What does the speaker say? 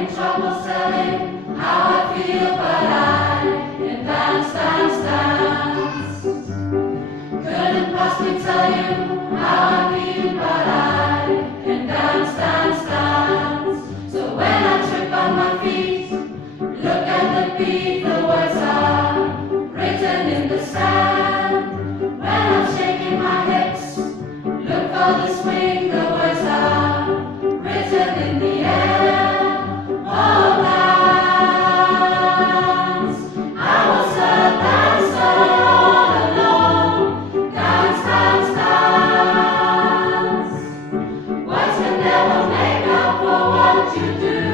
having trouble telling how I feel, but I can dance, dance, dance. Couldn't possibly tell you how I feel, but I can dance, dance, dance. So when I trip on my feet, look at the beat, the words are written in the sand. When I'm shaking my hips, look for the swing, the words are written in the air. Oh, dance. I was a dancer all alone. Dance, dance, dance. Words can never make up for what you do.